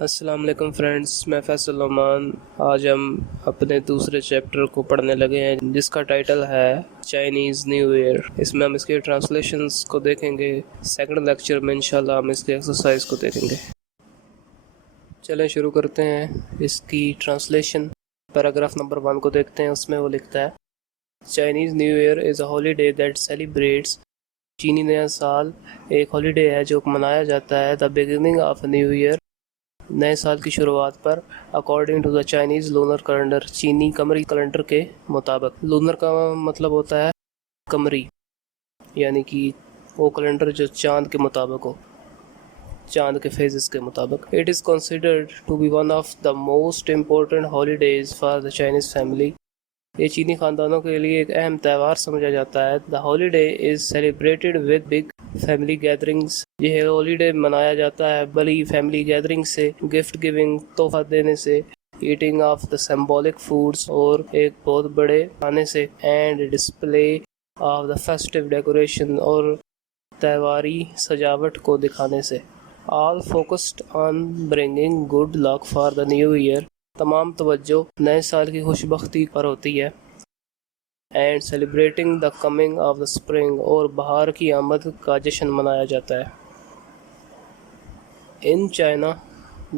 السلام علیکم فرینڈز، میں فیصل نعمان۔ آج ہم اپنے دوسرے چیپٹر کو پڑھنے لگے ہیں جس کا ٹائٹل ہے چائنیز نیو ایئر۔ اس میں ہم اس کے ٹرانسلیشنز کو دیکھیں گے۔ سیکنڈ لیکچر میں انشاءاللہ ہم اس کے ایکسرسائز کو دیکھیں گے۔ چلیں شروع کرتے ہیں اس کی ٹرانسلیشن۔ پیراگراف نمبر 1 کو دیکھتے ہیں۔ اس میں وہ لکھتا ہے Chinese new year is a holiday that celebrates, چینی نیا سال ایک ہالیڈے ہے جو منایا جاتا ہے the beginning of a new year, نئے سال کی شروعات پر، according to the Chinese lunar calendar, چینی قمری کیلنڈر کے مطابق۔ لونر کا مطلب ہوتا ہے قمری، یعنی کہ وہ کیلنڈر جو چاند کے مطابق ہو، چاند کے فیزز کے مطابق۔ It is considered to be one of the most important holidays for the Chinese family, یہ چینی خاندانوں کے لیے ایک اہم تہوار سمجھا جاتا ہے۔ The holiday is celebrated with big family gatherings, یہ ہالیڈے منایا جاتا ہے بڑی فیملی گیدرنگ سے، گفٹ گیونگ تحفہ دینے سے، eating of the symbolic foods اور ایک بہت بڑے کھانے سے، and display of the festive decoration اور تہواری سجاوٹ کو دکھانے سے۔ All focused on bringing good luck for the new year, تمام توجہ نئے سال کی خوش بختی پر ہوتی ہے، and celebrating the coming of the spring, اور بہار کی آمد کا جشن منایا جاتا ہے۔ In China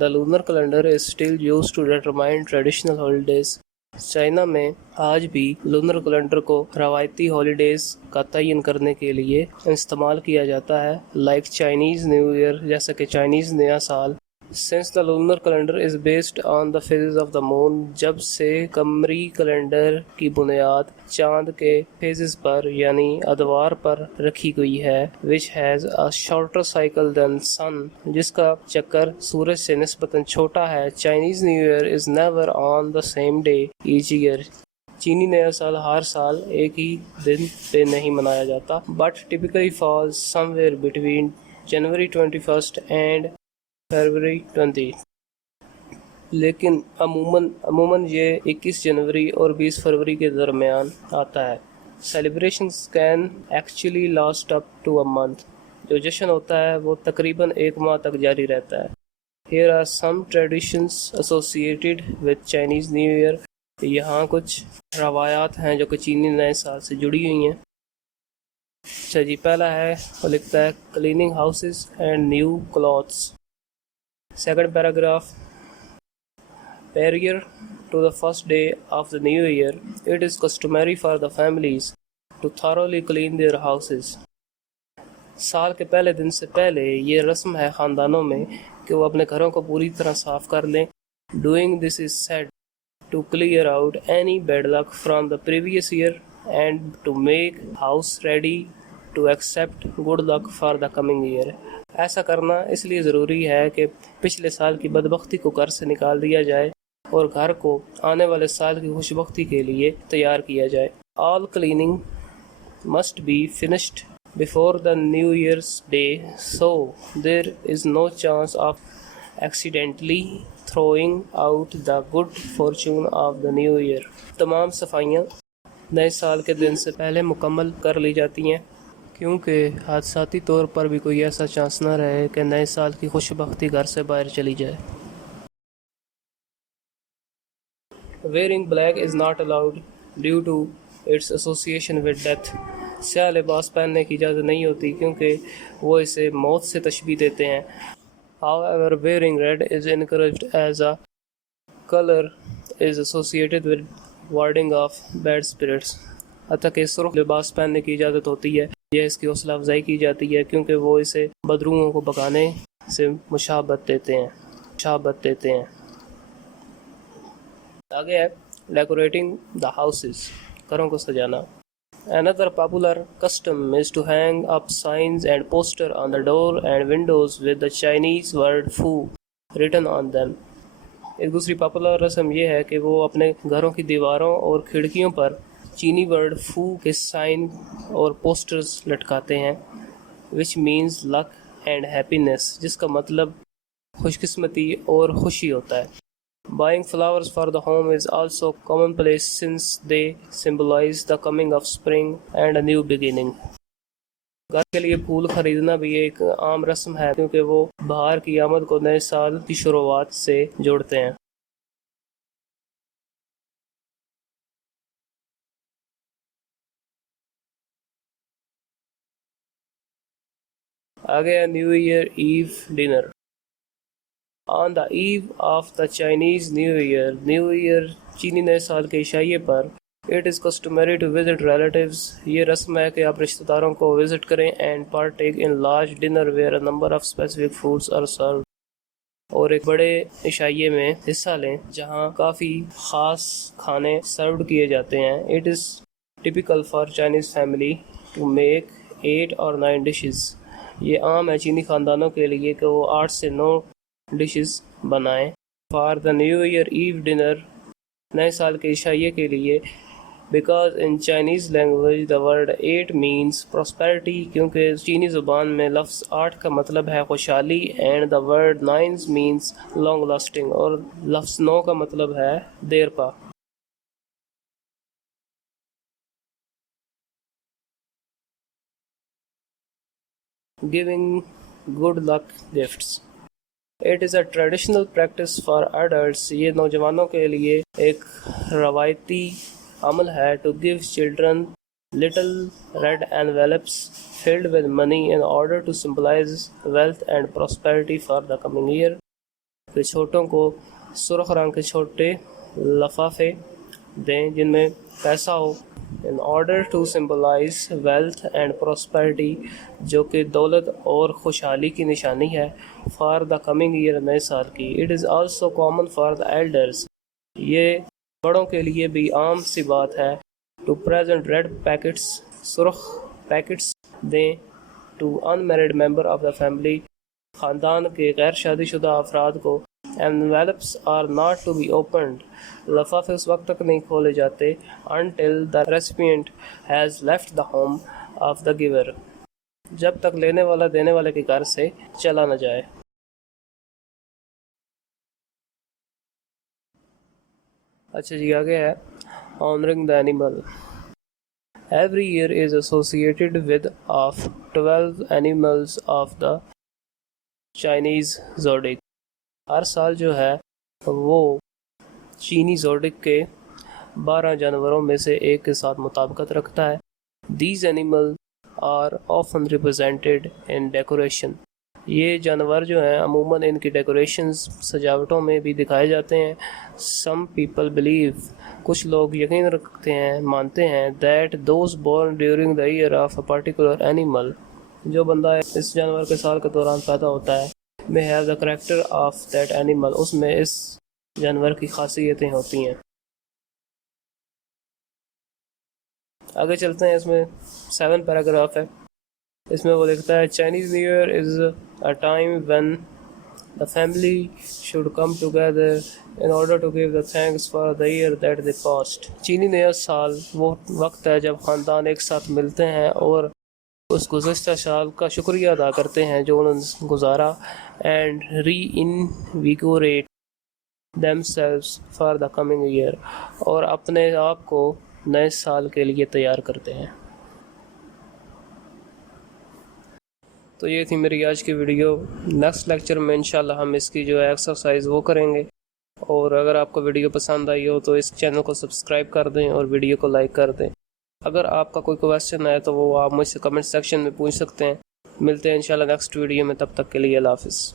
the lunar calendar is still used to determine traditional holidays, China میں آج بھی لونر کیلنڈر کو روایتی ہالیڈیز کا تعین کرنے کے لیے استعمال کیا جاتا ہے، لائک چائنیز نیو ایئر، جیسا کہ چائنیز نیا سال۔ Since the lunar calendar is based on the phases of the moon، جب سے قمری کیلنڈر کی بنیاد چاند کے phases پر یعنی ادوار پر رکھی گئی ہے، which has a shorter cycle than sun، جس کا چکر سورج سے نسبتاً چھوٹا ہے۔ Chinese New Year is never on the same day each year، چینی نیا سال ہر سال ایک ہی دن پہ نہیں منایا جاتا، but typically falls somewhere between January 21 and فروری 20، لیکن عموماً یہ 21 جنوری اور 20 فروری کے درمیان آتا ہے۔ Celebrations can actually last up to a month، جو جشن ہوتا ہے وہ تقریباً ایک ماہ تک جاری رہتا ہے۔ Here are some traditions associated with Chinese New Year، یہاں کچھ روایات ہیں جو کہ چینی نئے سال سے جڑی ہوئی ہیں۔ اچھا جی، پہلا ہے وہ لکھتا ہے cleaning houses and new clothes۔ Second paragraph، prior to the first day of the new year it is customary for the families to thoroughly clean their houses، سال کے پہلے دن سے پہلے یہ رسم ہے خاندانوں میں کہ وہ اپنے گھروں کو پوری طرح صاف کر لیں۔ Doing this is said to clear out any bad luck from the previous year and to make house ready to accept good luck for the coming year، ایسا کرنا اس لیے ضروری ہے کہ پچھلے سال کی بدبختی کو گھر سے نکال دیا جائے اور گھر کو آنے والے سال کی خوش بختی کے لیے تیار کیا جائے۔ All cleaning must be finished before the New Year's Day so there is no chance of accidentally throwing out the good fortune of the new year، تمام صفائیاں نئے سال کے دن سے پہلے مکمل کر لی جاتی ہیں کیونکہ حادثاتی طور پر بھی کوئی ایسا چانس نہ رہے کہ نئے سال کی خوش بختی گھر سے باہر چلی جائے۔ Wearing black is not allowed due to its association with death، سیاہ لباس پہننے کی اجازت نہیں ہوتی کیونکہ وہ اسے موت سے تشبیہ دیتے ہیں۔ However, wearing red is encouraged as a color is associated with warding off bad spirits، حتیٰ کہ سرخ لباس پہننے کی اجازت ہوتی ہے، یہ اس کی حوصلہ افزائی کی جاتی ہے کیونکہ وہ اسے بدروحوں کو بھگانے سے مشابہت دیتے ہیں۔ آگے ہے ڈیکوریٹنگ دا ہاؤسز، گھروں کو سجانا۔ Another popular custom is to hang up signs and poster on the door and windows with the Chinese word "fu" written on them، ایک دوسری پاپولر رسم یہ ہے کہ وہ اپنے گھروں کی دیواروں اور کھڑکیوں پر چینی ورڈ فو کے سائن اور پوسٹرز لٹکاتے ہیں، which means luck and happiness، جس کا مطلب خوش قسمتی اور خوشی ہوتا ہے۔ Buying flowers for the home is also commonplace since they symbolize the coming of spring and a new beginning۔ گھر کے لیے پھول خریدنا بھی ایک عام رسم ہے کیونکہ وہ بہار کی آمد کو نئے سال کی شروعات سے جوڑتے ہیں۔ آگے new year eve dinner. On the eve of the Chinese new year چینی نئے سال کے عشائیے پر it is customary to visit relatives۔ یہ رسم ہے کہ آپ رشتہ داروں کو وزٹ کریں and partake in large dinner where a number of specific foods are served۔ اور ایک بڑے عشائیے میں حصہ لیں جہاں کافی خاص کھانے سروڈ کیے جاتے ہیں۔ It is typical for Chinese family to make 8 or 9 dishes۔ یہ عام ہے چینی خاندانوں کے لیے کہ وہ 8 سے 9 ڈشز بنائیں۔ For the new year eve dinner, نئے سال کے عشائیے کے لیے، because in Chinese language the word 8 means prosperity, کیونکہ چینی زبان میں لفظ 8 کا مطلب ہے خوشحالی، and the word 9 means long lasting, اور لفظ 9 کا مطلب ہے دیر پا۔ Giving good luck gifts. It is a traditional practice for adults۔ یہ نوجوانوں کے لیے ایک روایتی عمل ہے to give children little red envelopes filled with money in order to symbolize wealth and prosperity for the coming year۔ کہ چھوٹوں کو سرخ رنگ کے چھوٹے لفافے دیں جن میں پیسہ ہو in order to symbolize wealth and prosperity، جو کہ دولت اور خوشحالی کی نشانی ہے for the coming year، نئے سال کی۔ It is also common for the elders، یہ بڑوں کے لیے بھی عام سی بات ہے to present red packets، سرخ پیکٹس دیں to unmarried member of the family، خاندان کے غیر شادی شدہ افراد کو۔ envelopes are not to be opened، لفافے اس وقت تک نہیں کھولے جاتے until the recipient has left the home of the giver، جب تک لینے والا دینے والے کے گھر سے چلا نہ جائے۔ اچھا جی، آگے ہے honoring the animal۔ Every year is associated with of 12 animals of the Chinese zodiac۔ ہر سال جو ہے وہ چینی زوڈک کے 12 جانوروں میں سے ایک کے ساتھ مطابقت رکھتا ہے۔ These animals are often represented in decoration۔ یہ جانور جو ہیں عموماً ان کی ڈیکوریشنز، سجاوٹوں میں بھی دکھائے جاتے ہیں۔ Some people believe، کچھ لوگ یقین رکھتے ہیں، مانتے ہیں that those born during the year of a particular animal، جو بندہ اس جانور کے سال کے دوران پیدا ہوتا ہے may have the character of that animal، اس میں اس جانور کی خاصیتیں ہوتی ہیں۔ آگے چلتے ہیں، اس میں 7 پیراگراف ہے۔ اس میں وہ لکھتا ہے Chinese New Year is a time when the family should come together in order to give the thanks for the year that they passed۔ چینی نیا سال وہ وقت ہے جب خاندان ایک ساتھ ملتے ہیں اور اس گزشتہ سال کا شکریہ ادا کرتے ہیں جو انہوں نے گزارا، and reinvigorate themselves for the coming year، اور اپنے آپ کو نئے سال کے لیے تیار کرتے ہیں۔ تو یہ تھی میری آج کی ویڈیو۔ نیکسٹ لیکچر میں انشاءاللہ ہم اس کی جو ہے ایکسرسائز وہ کریں گے، اور اگر آپ کو ویڈیو پسند آئی ہو تو اس چینل کو سبسکرائب کر دیں اور ویڈیو کو لائک کر دیں۔ اگر آپ کا کوئی کویسچن ہے تو وہ آپ مجھ سے کمنٹ سیکشن میں پوچھ سکتے ہیں۔ ملتے ہیں انشاءاللہ نیکسٹ ویڈیو میں، تب تک کے لیے اللہ حافظ۔